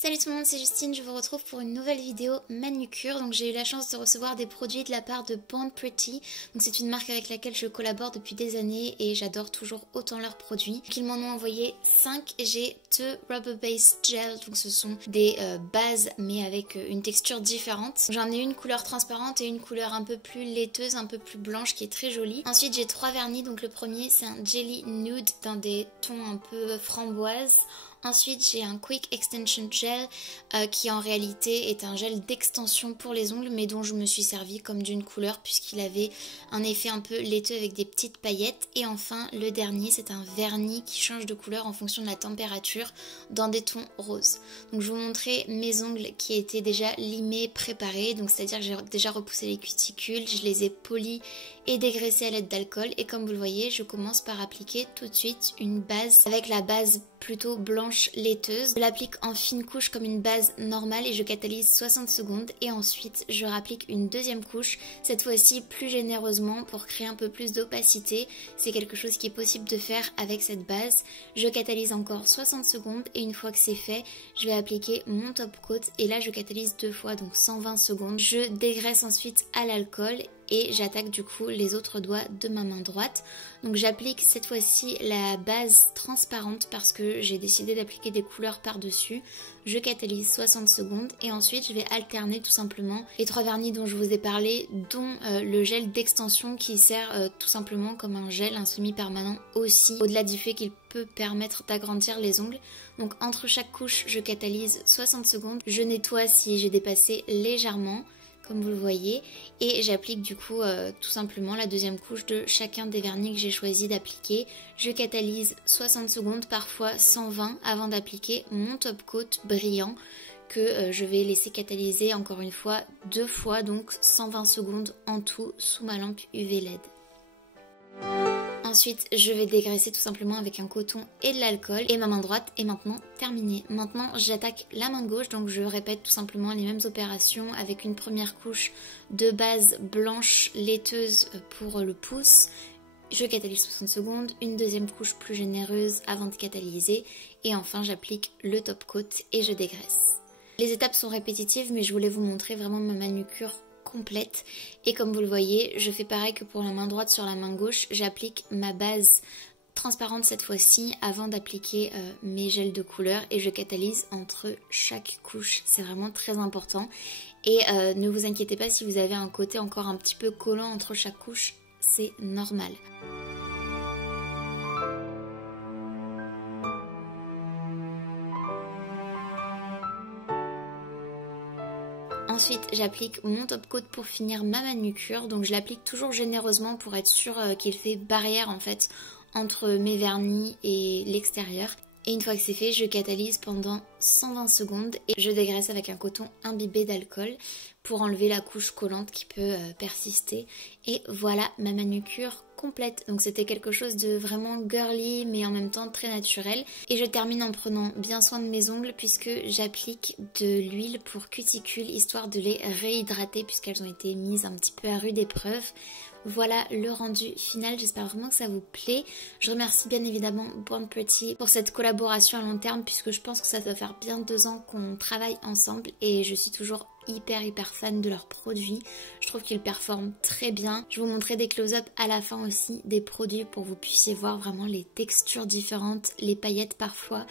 Salut tout le monde, c'est Justine, je vous retrouve pour une nouvelle vidéo manucure. Donc j'ai eu la chance de recevoir des produits de la part de Born Pretty. Donc c'est une marque avec laquelle je collabore depuis des années et j'adore toujours autant leurs produits. Ils m'en ont envoyé 5. J'ai 2 Rubber Base Gel, donc ce sont des bases mais avec une texture différente. J'en ai une couleur transparente et une couleur un peu plus laiteuse, un peu plus blanche qui est très jolie. Ensuite j'ai 3 vernis, donc le premier c'est un Jelly Nude dans des tons un peu framboise. Ensuite j'ai un Quick Extension Gel qui en réalité est un gel d'extension pour les ongles mais dont je me suis servi comme d'une couleur puisqu'il avait un effet un peu laiteux avec des petites paillettes. Et enfin le dernier c'est un vernis qui change de couleur en fonction de la température dans des tons roses. Donc je vais vous montrer mes ongles qui étaient déjà limés, préparés, donc c'est à dire que j'ai déjà repoussé les cuticules, je les ai polis et dégraissés à l'aide d'alcool et comme vous le voyez je commence par appliquer tout de suite une base avec la base plutôt blanche laiteuse. Je l'applique en fine couche comme une base normale et je catalyse 60 secondes et ensuite je rapplique une deuxième couche, cette fois-ci plus généreusement pour créer un peu plus d'opacité. C'est quelque chose qui est possible de faire avec cette base. Je catalyse encore 60 secondes et une fois que c'est fait, je vais appliquer mon top coat et là je catalyse 2 fois donc 120 secondes. Je dégraisse ensuite à l'alcool et j'attaque du coup les autres doigts de ma main droite. Donc j'applique cette fois-ci la base transparente parce que j'ai décidé d'appliquer des couleurs par-dessus. Je catalyse 60 secondes et ensuite je vais alterner tout simplement les 3 vernis dont je vous ai parlé, dont le gel d'extension qui sert tout simplement comme un gel, un semi-permanent aussi, au-delà du fait qu'il peut permettre d'agrandir les ongles. Donc entre chaque couche je catalyse 60 secondes, je nettoie si j'ai dépassé légèrement comme vous le voyez et j'applique du coup tout simplement la deuxième couche de chacun des vernis que j'ai choisi d'appliquer. Je catalyse 60 secondes, parfois 120 avant d'appliquer mon top coat brillant que je vais laisser catalyser encore une fois 2 fois, donc 120 secondes en tout sous ma lampe UV LED. Ensuite, je vais dégraisser tout simplement avec un coton et de l'alcool et ma main droite est maintenant terminée. Maintenant, j'attaque la main gauche, donc je répète tout simplement les mêmes opérations avec une première couche de base blanche laiteuse pour le pouce. Je catalyse 60 secondes, une deuxième couche plus généreuse avant de catalyser et enfin j'applique le top coat et je dégraisse. Les étapes sont répétitives mais je voulais vous montrer vraiment ma manucure complète et comme vous le voyez je fais pareil que pour la main droite sur la main gauche, j'applique ma base transparente cette fois-ci avant d'appliquer mes gels de couleur et je catalyse entre chaque couche, c'est vraiment très important et ne vous inquiétez pas si vous avez un côté encore un petit peu collant entre chaque couche, c'est normal. Ensuite j'applique mon top coat pour finir ma manucure, donc je l'applique toujours généreusement pour être sûr qu'il fait barrière en fait entre mes vernis et l'extérieur. Et une fois que c'est fait, je catalyse pendant 120 secondes et je dégraisse avec un coton imbibé d'alcool pour enlever la couche collante qui peut persister. Et voilà ma manucure complète. Donc c'était quelque chose de vraiment girly mais en même temps très naturel. Et je termine en prenant bien soin de mes ongles puisque j'applique de l'huile pour cuticules histoire de les réhydrater puisqu'elles ont été mises un petit peu à rude épreuve. Voilà le rendu final, j'espère vraiment que ça vous plaît. Je remercie bien évidemment Born Pretty pour cette collaboration à long terme puisque je pense que ça doit faire bien 2 ans qu'on travaille ensemble et je suis toujours hyper fan de leurs produits. Je trouve qu'ils performent très bien. Je vais vous montrer des close-up à la fin aussi des produits pour que vous puissiez voir vraiment les textures différentes, les paillettes parfois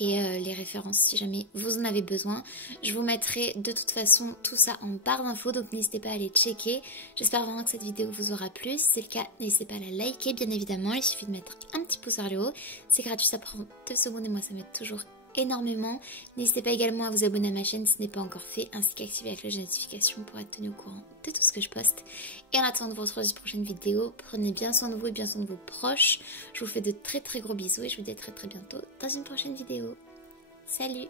et les références si jamais vous en avez besoin. Je vous mettrai de toute façon tout ça en barre d'infos, donc n'hésitez pas à aller checker. J'espère vraiment que cette vidéo vous aura plu. Si c'est le cas, n'hésitez pas à la liker bien évidemment. Il suffit de mettre un petit pouce vers le haut. C'est gratuit, ça prend 2 secondes et moi ça m'aide toujours énormément. N'hésitez pas également à vous abonner à ma chaîne si ce n'est pas encore fait, ainsi qu'activer la cloche de notification pour être tenu au courant de tout ce que je poste. Et en attendant de vous retrouver dans une prochaine vidéo, prenez bien soin de vous et bien soin de vos proches. Je vous fais de très gros bisous et je vous dis à très bientôt dans une prochaine vidéo. Salut!